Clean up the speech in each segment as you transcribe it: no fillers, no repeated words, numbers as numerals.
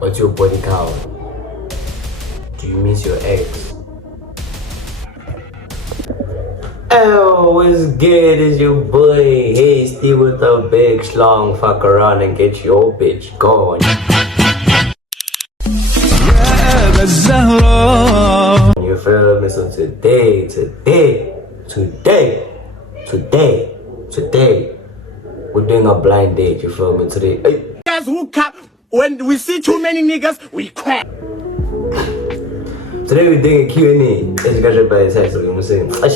What's your body count? Do you miss your ex? Oh, what's good? It's your boy Hasty with a big schlong. Fuck around and get your bitch going. You feel me? So today, we're doing a blind date. You feel me? Today, hey. Guys who cap when we see too many niggas, we crack. Today we're doing a Q&A. As you guys are by the side, so I'm saying, I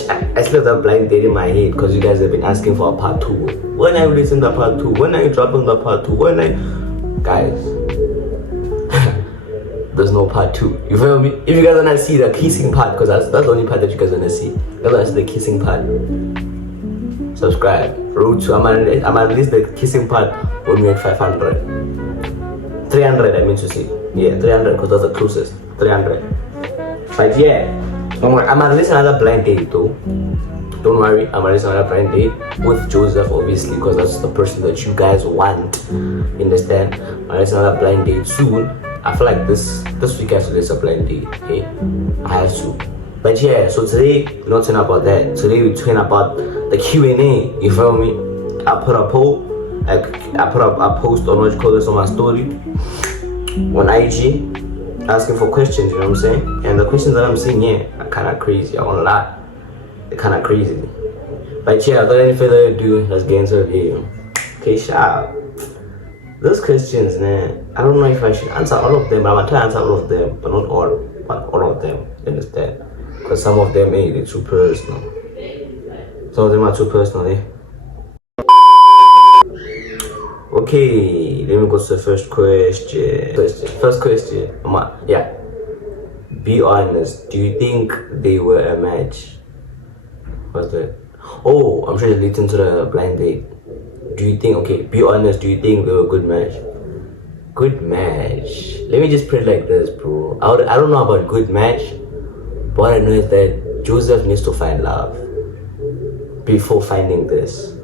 still have that blind date in my head because you guys have been asking for a part 2. When are you releasing the part 2? When are you dropping the part 2? Guys, there's no part 2. You feel me? If you guys wanna see the kissing part, because that's the only part that you guys wanna see. You guys wanna see the kissing part, subscribe. Road to I'm gonna release the kissing part when we're at 500. 300 I mean to say. Yeah, 300 because that's the closest. 300. But yeah, don't worry, I'm gonna release another blind date though. Don't worry, I'm gonna release another blind date with Joseph, obviously, because that's the person that you guys want. You understand? I'm gonna release another blind date soon. I feel like this week I have to release a blind date. Okay? I have to. But yeah, so today we're not talking about that. Today we're talking about the Q&A. You feel me? I put a poll. I put up a post on what you call this on my story on IG. Asking for questions, you know what I'm saying? And the questions that I'm saying, yeah, are kind of crazy. I won't lie. They're kind of crazy. But yeah, without any further ado, let's get into the video. Okay, shout. Those questions, man, I don't know if I should answer all of them, but I'm gonna try to answer all of them, but not all, but all of them, you understand? Because some of them, they're too personal. Some of them are too personal, eh? Okay, let me go to the first question. First question. Yeah. Be honest. Do you think they were a match? What's that? Oh, I'm sure it's leading to the blind date. Do you think? Okay, be honest. Do you think they were a good match? Good match. Let me just put it like this, bro. I don't know about good match, but what I know is that Joseph needs to find love before finding this.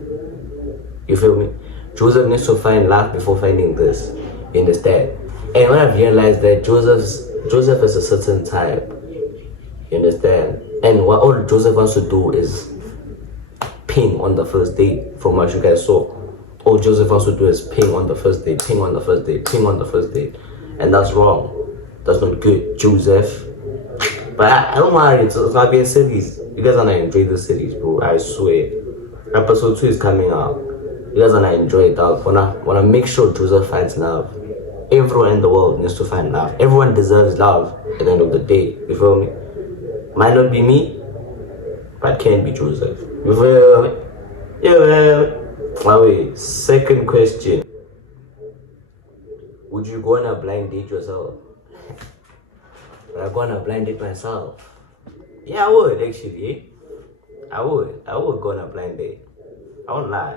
You feel me? Joseph needs to find love before finding this. You understand? And when I've realized that Joseph is a certain type. You understand? And what all Joseph wants to do is ping on the first date, from what you guys saw. All Joseph wants to do is ping on the first date, ping on the first date, ping on the first date. And that's wrong. That's not good, Joseph. But I don't mind, it's gonna be a series. You guys wanna enjoy the series, bro. I swear. Episode 2 is coming out. You guys wanna enjoy it, dog. Wanna make sure Joseph finds love. Everyone in the world needs to find love. Everyone deserves love at the end of the day. You feel me? Might not be me, but can be Joseph. You feel me? Yeah. Wait, second question. Would you go on a blind date yourself? Would I go on a blind date myself? Yeah, I would actually. I would go on a blind date. I won't lie.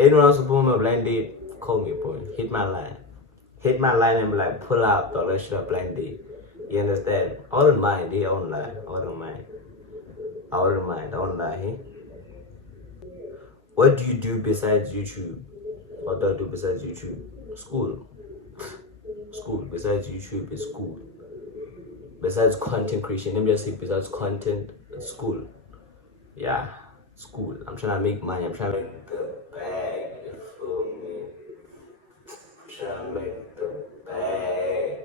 Anyone else who put me on a blind date, call me, boy. Hit my line and be like, pull out the let's shoot a blind date. You understand? I wouldn't mind, I won't lie. I wouldn't lie, hey? What do you do besides YouTube? What do I do besides YouTube? School. Besides YouTube is school. Besides content creation, let me just say besides content, school. Yeah, school. I'm trying to make money. I'm trying to make the bag. You feel me? I'm trying to make the bag.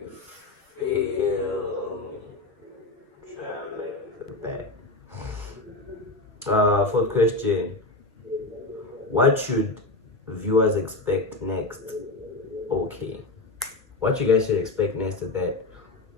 You feel me? I'm trying to make the bag. Fourth question. What should viewers expect next? Okay. What you guys should expect next is that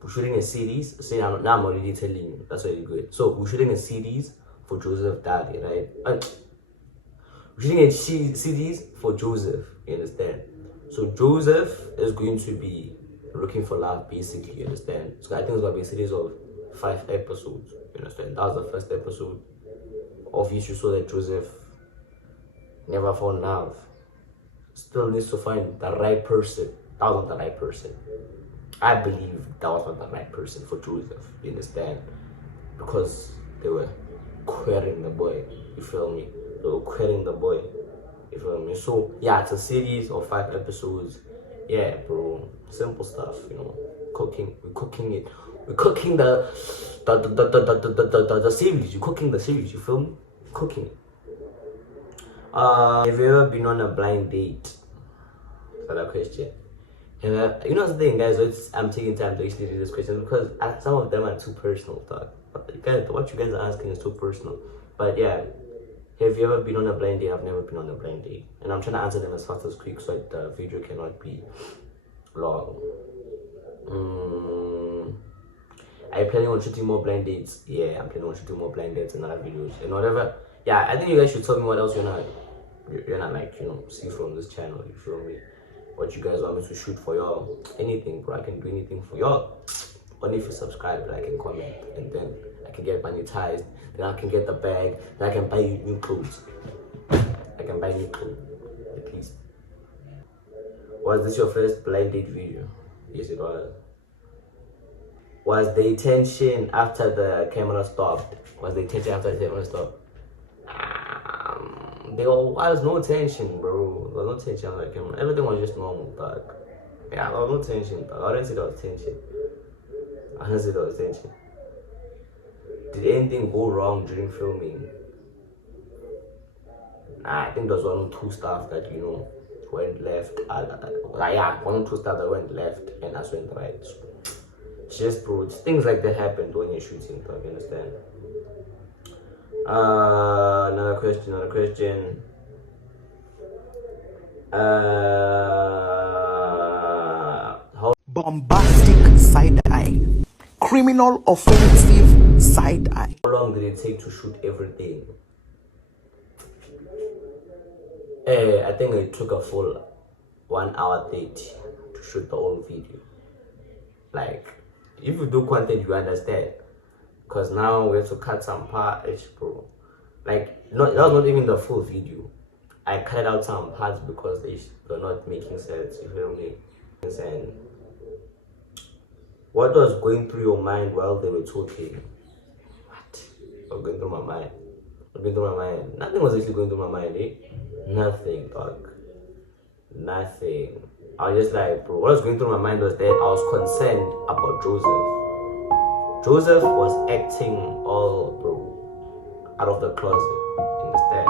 we're shooting a series. See, now I'm already telling you. That's already good. So we're shooting a series for Joseph Daddy, right? We're shooting a series for Joseph. You understand? So Joseph is going to be looking for love, basically. You understand? So I think it's gonna be a series of 5 episodes. You understand? That was the first episode. Obviously, you saw that Joseph never found love. Still needs to find the right person. That was not the right person. I believe that was not the right person for Joseph. You understand? Because they were querying the boy. You feel me? They were querying the boy. You feel me? So yeah, it's a series of 5 episodes, Yeah, bro. Simple stuff, you know. Cooking. We're cooking it. We're cooking the series. You're cooking the series. You feel me? Cooking it. Have you ever been on a blind date? For that question. You know the thing, guys. I'm taking time to actually read this question because some of them are too personal. What you guys are asking is too personal. But yeah, have you ever been on a blind date? I've never been on a blind date, and I'm trying to answer them as fast as quick so that the video cannot be long. Are you planning on shooting more blind dates? Yeah, I'm planning on shooting more blind dates and other videos and whatever. Yeah, I think you guys should tell me what else you're not like, you know, see from this channel. You feel me? What you guys want me to shoot for y'all? Anything, bro. I can do anything for y'all. Only if you subscribe, I can comment, and then I can get monetized. Then I can get the bag. Then I can buy you new clothes. I can buy new clothes, at least. Was this your first blind date video? Yes, it was. Was the tension after the camera stopped? There was no tension, bro. There was no tension on the camera. Everything was just normal, dog. Yeah, there was no tension, dog. I didn't say there was tension. Did anything go wrong during filming? I think there was one or two stuff that, you know, went left. One or two stuff that went left and us went right. It's just, bro, it's things like that happened when you're shooting, dog. You understand? Another question. Bombastic side eye. Criminal offensive side eye. How long did it take to shoot everything? I think it took a full 1 hour 30 to shoot the whole video. Like, if you do content, you understand. Because now we have to cut some parts, bro. Like, that was not even the full video. I cut out some parts because they were not making sense, you feel me? And what was going through your mind while they were talking? What was going through my mind? Nothing was actually going through my mind, eh? Nothing, dog. Nothing. I was just like, bro, what was going through my mind was that I was concerned about Joseph. Joseph was acting all, bro, out of the closet. Understand?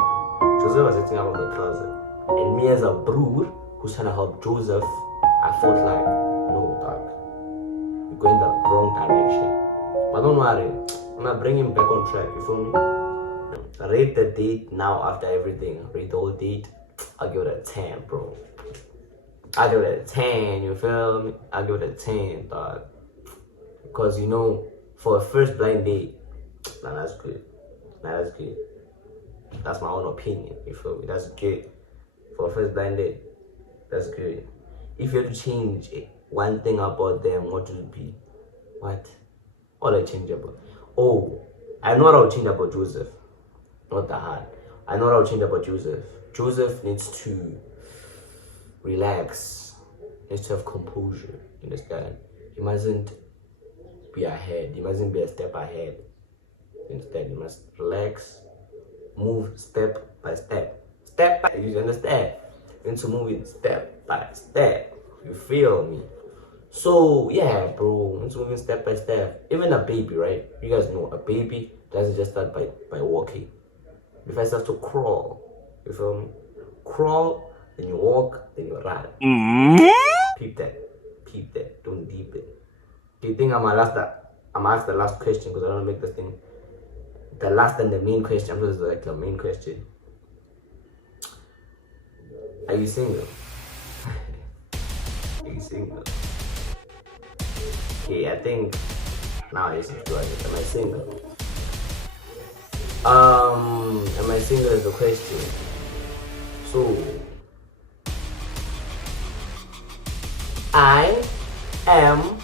Joseph was acting out of the closet. And me as a bro who's trying to help Joseph, I felt like, no, dog, you're going the wrong direction. But don't worry, I'm gonna bring him back on track, you feel me? Rate the date now after everything. Rate the whole date. I'll give it a 10, bro. I'll give it a 10, you feel me? I'll give it a 10, dog. Because, you know, for a first blind date, that's good. That's my own opinion, you feel me? That's good. For a first blind date, that's good. If you had to change one thing about them, what would it be? What would I change about? Oh, I know what I would change about Joseph. Not that hard. I know what I would change about Joseph. Joseph needs to relax. Needs to have composure. You understand? He mustn't be ahead. He mustn't be a step ahead. Instead, you must relax, move step by step. You understand? You need to move it step by step. You feel me? So yeah, bro, it's moving step by step. Even a baby, right? You guys know a baby doesn't just start by walking. It first has to crawl. You feel me? Crawl, then you walk, then you run. Peep that. Don't deep it. Do you think I'm gonna ask the last question because I don't make this thing the last and the main question? I'm just like the main question. Are you single? Are you single? Okay, I think now I should do it. Am I single? Am I single is the question. So I am